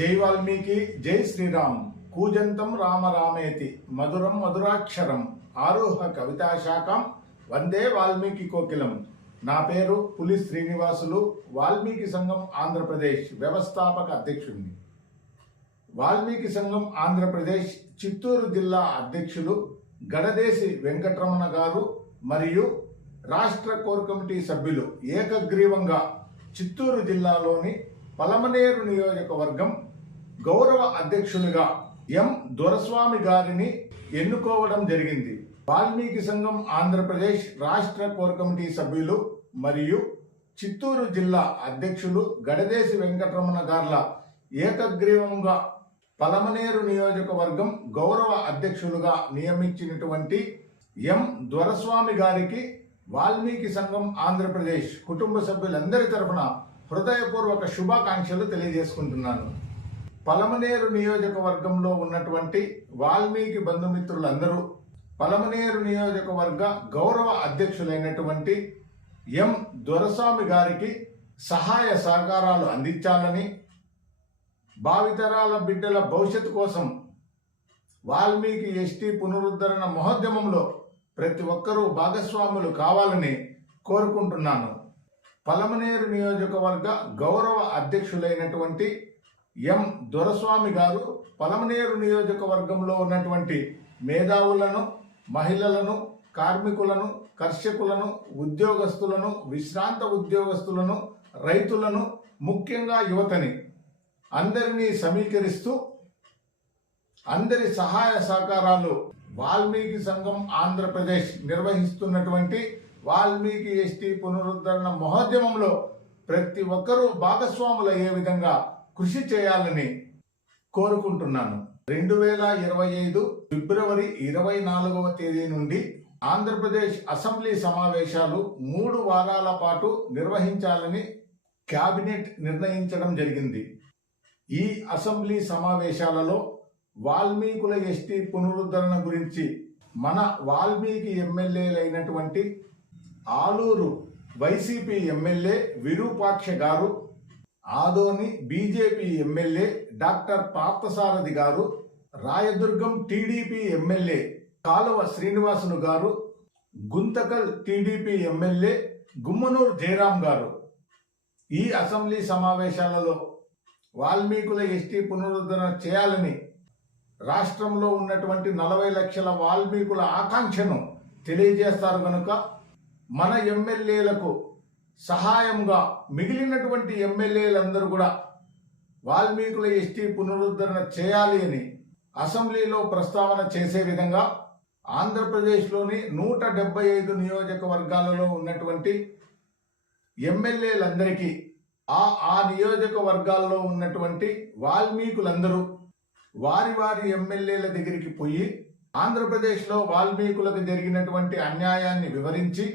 జై వాల్మీకి జై శ్రీరామ్. కూజంతం రామ రామేతి. మధురం మధురాక్షరం. ఆరోహ కవితా శాఖం. వందే వాల్మీకి కోకిలం. నా పేరు పులి శ్రీనివాసులు. వాల్మీకి సంఘం ఆంధ్రప్రదేశ్ వ్యవస్థాపక అధ్యక్షుడిని వాల్మీకి సంఘం ఆంధ్రప్రదేశ్ చిత్తూరు జిల్లా అధ్యక్షులు గడదేశి వెంకటరమణ గారు మరియు రాష్ట్ర కోర్ కమిటీ సభ్యులు ఏకగ్రీవంగా చిత్తూరు జిల్లాలోని పలమనేరు నియోజకవర్గం గౌరవ అధ్యక్షులుగా ఎం దొరస్వామి గారిని ఎన్నుకోవడం జరిగింది. వాల్మీకి సంఘం ఆంధ్రప్రదేశ్ రాష్ట్ర కోర్ కమిటీ సభ్యులు మరియు చిత్తూరు జిల్లా అధ్యక్షులు గడదేశి వెంకటరమణ గార్ల ఏకగ్రీవంగా పలమనేరు నియోజకవర్గం గౌరవ అధ్యక్షులుగా నియమించినటువంటి ఎం దొరస్వామి గారికి వాల్మీకి సంఘం ఆంధ్రప్రదేశ్ కుటుంబ సభ్యులందరి తరఫున హృదయపూర్వక శుభాకాంక్షలు తెలియజేసుకుంటున్నాను. పలమనేరు నియోజకవర్గంలో ఉన్నటువంటి వాల్మీకి బంధుమిత్రులందరూ పలమనేరు నియోజకవర్గ గౌరవ అధ్యక్షులైనటువంటి ఎం. దొరస్వామి గారికి సహాయ సహకారాలు అందించాలని భావితరాల బిడ్డల భవిష్యత్తు కోసం వాల్మీకి ఎస్టీ పునరుద్ధరణ మహోద్యమంలో ప్రతి ఒక్కరూ భాగస్వాములు కావాలని కోరుకుంటున్నాను. పలమనేరు నియోజకవర్గ గౌరవ అధ్యక్షులైనటువంటి ఎం దొరస్వామి గారు పలమనేరు నియోజకవర్గంలో ఉన్నటువంటి మేధావులను మహిళలను కార్మికులను కర్షకులను ఉద్యోగస్తులను విశ్రాంత ఉద్యోగస్తులను రైతులను ముఖ్యంగా యువతని అందరినీ సమీకరిస్తూ అందరి సహాయ సహకారాలు వాల్మీకి సంఘం ఆంధ్రప్రదేశ్ నిర్వహిస్తున్నటువంటి వాల్మీకి ఎస్టీ పునరుద్ధరణ మహోద్యమంలో ప్రతి ఒక్కరూ భాగస్వాములు అయ్యే విధంగా కృషి చేయాలని కోరుకుంటున్నాను. రెండు వేల ఇరవై ఐదు ఫిబ్రవరి ఇరవై నాలుగవ తేదీ నుండి ఆంధ్రప్రదేశ్ అసెంబ్లీ సమావేశాలు మూడు వారాల పాటు నిర్వహించాలని కేబినెట్ నిర్ణయించడం జరిగింది. ఈ అసెంబ్లీ సమావేశాలలో వాల్మీకుల ఎస్టీ పునరుద్ధరణ గురించి మన వాల్మీకి ఎమ్మెల్యేలైనటువంటి ఆలూరు వైసీపీ ఎమ్మెల్యే విరూపాక్ష గారు Adoni BJP MLA doctor Parthasarathy గారు రాయదుర్గం టీడీపీ ఎమ్మెల్యే కాలువ శ్రీనివాసులు గారు గుంతకల్ టీడీపీ ఎమ్మెల్యే గుమ్మనూరు జయరాం గారు. ఈ అసెంబ్లీ సమావేశాలలో వాల్మీకుల ఎస్టీ పునరుద్ధరణ చేయాలని రాష్ట్రంలో ఉన్నటువంటి నలభై లక్షల వాల్మీకుల ఆకాంక్షను తెలియజేస్తారు కనుక మన ఎమ్మెల్యేలకు సహాయంగా మిగిలినటువంటి ఎమ్మెల్యేలందరూ కూడా వాల్మీకుల ఎస్టీ పునరుద్ధరణ చేయాలి అని అసెంబ్లీలో ప్రస్తావన చేసే విధంగా ఆంధ్రప్రదేశ్లోని నూట డెబ్బై ఐదు నియోజకవర్గాలలో ఉన్నటువంటి ఎమ్మెల్యేలందరికీ ఆ ఆ నియోజకవర్గాల్లో ఉన్నటువంటి వాల్మీకులందరూ వారి వారి ఎమ్మెల్యేల దగ్గరికి పోయి ఆంధ్రప్రదేశ్లో వాల్మీకులకు జరిగినటువంటి అన్యాయాన్ని వివరించి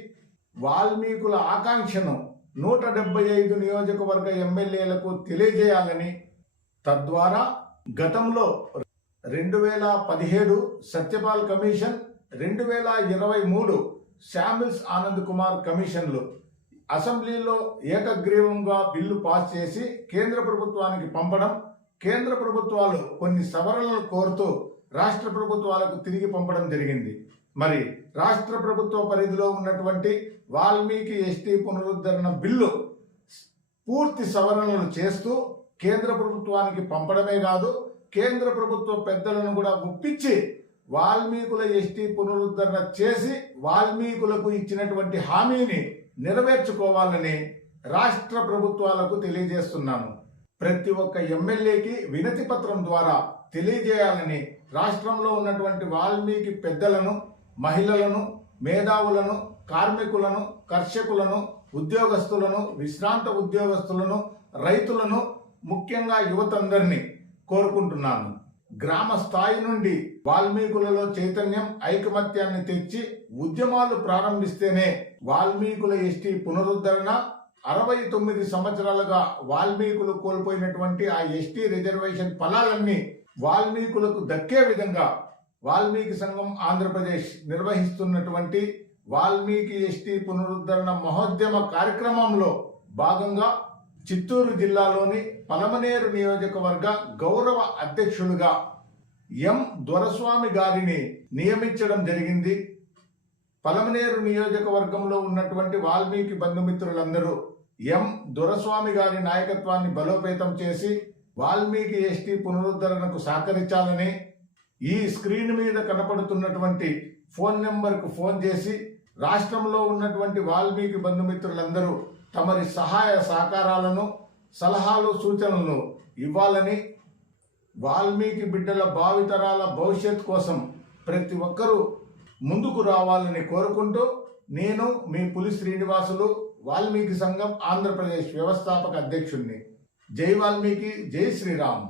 వాల్మీకుల ఆకాంక్షను నూట డెబ్బై ఐదు నియోజకవర్గ ఎమ్మెల్యేలకు తెలియజేయాలని తద్వారా గతంలో రెండు వేల పదిహేడు సత్యపాల్ కమిషన్ రెండు వేల ఇరవై మూడు శామిల్స్ ఆనంద్ కుమార్ కమిషన్లు అసెంబ్లీలో ఏకగ్రీవంగా బిల్లు పాస్ చేసి కేంద్ర ప్రభుత్వానికి పంపడం కేంద్ర ప్రభుత్వాలు కొన్ని సవరణలు కోరుతూ రాష్ట్ర ప్రభుత్వాలకు తిరిగి పంపడం జరిగింది. మరి రాష్ట్ర ప్రభుత్వ పరిధిలో ఉన్నటువంటి వాల్మీకి ఎస్టీ పునరుద్ధరణ బిల్లు పూర్తి సవరణలు చేస్తూ కేంద్ర ప్రభుత్వానికి పంపడమే కాదు కేంద్ర ప్రభుత్వ పెద్దలను కూడా ఒప్పించి వాల్మీకుల ఎస్టీ పునరుద్ధరణ చేసి వాల్మీకులకు ఇచ్చినటువంటి హామీని నెరవేర్చుకోవాలని రాష్ట్ర ప్రభుత్వాలకు తెలియజేస్తున్నాను. ప్రతి ఒక్క ఎమ్మెల్యేకి వినతి పత్రం ద్వారా తెలియజేయాలని రాష్ట్రంలో ఉన్నటువంటి వాల్మీకి పెద్దలను మహిళలను మేధావులను కార్మికులను కర్షకులను ఉద్యోగస్తులను విశ్రాంత ఉద్యోగస్తులను రైతులను ముఖ్యంగా యువతందరినీ కోరుకుంటున్నాను. గ్రామ స్థాయి నుండి వాల్మీకులలో చైతన్యం ఐకమత్యాన్ని తెచ్చి ఉద్యమాలు ప్రారంభిస్తేనే వాల్మీకుల ఎస్టీ పునరుద్ధరణ అరవై తొమ్మిది సంవత్సరాలుగా వాల్మీకులు కోల్పోయినటువంటి ఆ ఎస్టీ రిజర్వేషన్ ఫలాలన్నీ వాల్మీకులకు దక్కే విధంగా వాల్మీకి సంఘం ఆంధ్రప్రదేశ్ నిర్వహిస్తున్నటువంటి వాల్మీకి ఎస్టీ పునరుద్ధరణ మహోద్యమ కార్యక్రమంలో భాగంగా చిత్తూరు జిల్లాలోని పలమనేరు నియోజకవర్గ గౌరవ అధ్యక్షులుగా ఎం దొరస్వామి గారిని నియమించడం జరిగింది. పలమనేరు నియోజకవర్గంలో ఉన్నటువంటి వాల్మీకి బంధుమిత్రులందరూ ఎం దొరస్వామి గారి నాయకత్వాన్ని బలోపేతం చేసి వాల్మీకి ఎస్టీ పునరుద్ధరణకు సహకరించాలని ఈ స్క్రీన్ మీద కనపడుతున్నటువంటి ఫోన్ నెంబర్కు ఫోన్ చేసి రాష్ట్రంలో ఉన్నటువంటి వాల్మీకి బంధుమిత్రులందరూ తమరి సహాయ సహకారాలను సలహాలు సూచనలను ఇవ్వాలని వాల్మీకి బిడ్డల భావితరాల భవిష్యత్ కోసం ప్రతి ఒక్కరూ ముందుకు రావాలని కోరుకుంటూ నేను మీ పులి శ్రీనివాసులు వాల్మీకి సంఘం ఆంధ్రప్రదేశ్ వ్యవస్థాపక అధ్యక్షుడిని జై వాల్మీకి జై శ్రీరామ్.